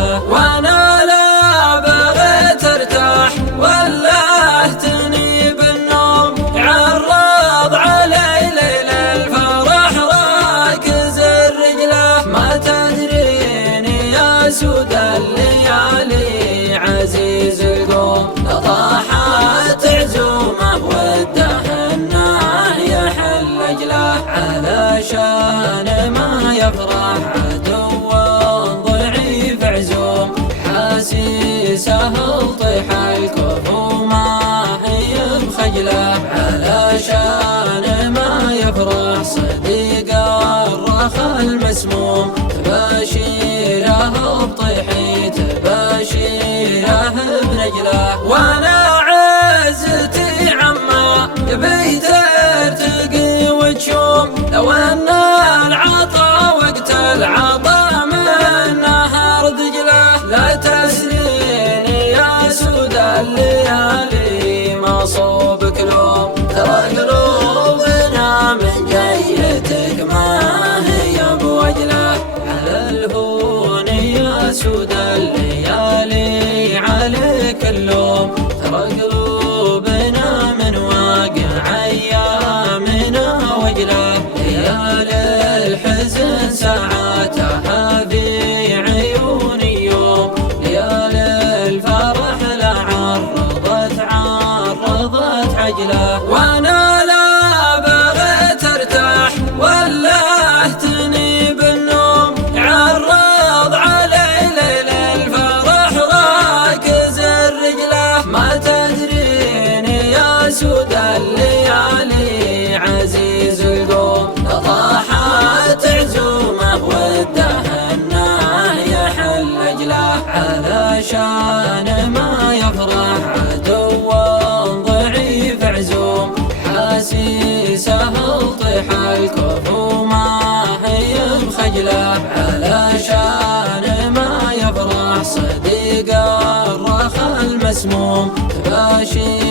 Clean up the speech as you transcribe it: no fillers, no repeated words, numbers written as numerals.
رجله. وانا لا بغيت ارتاح ولا اهتني بالنوم، عرض علي ليل الفرح راكز الرجله. ما تدريني يا سود الليالي عزيز القوم، طاحت عزومه والدهنه يحل اجله. علشان ما يفرح عدو ضعيف عزوم، حاسيسه طيح الكفو ما هي بخجله. علشان ما يفرح صديق الرخ المسموم، تباشيره بطيحي تباشيره بنجله. وانا عزتي عما يبي ترتقي وتشوم، لو ان العطا وقت العطا من نهر دجله. لا تسريني يا سود الليالي ما صوبك لوم، ترى قلوبنا من جيتك ما هي بوجله. على الهون يا سود الليالي عليك اللوم، ترى قلوبنا من واقع ايامنا وجله. ليالي الحزن ساعاتها في عيوني يوم، ليالي الفرح لا عرضت عجله. وانا لا بغيت ارتاح ولا اهتني بالنوم، عرض علي ليل الفرح راكز الرجله. ما تدريني يا سود الليالي عزيز القوم، طاحت عزومه والدهنه يحل اجله. علشان ما يفرح عدو ضعيف عزوم، حاسيسه طيح الكفو ما هي بخجله. علشان ما يفرح صديق الرخ المسموم، تباشيره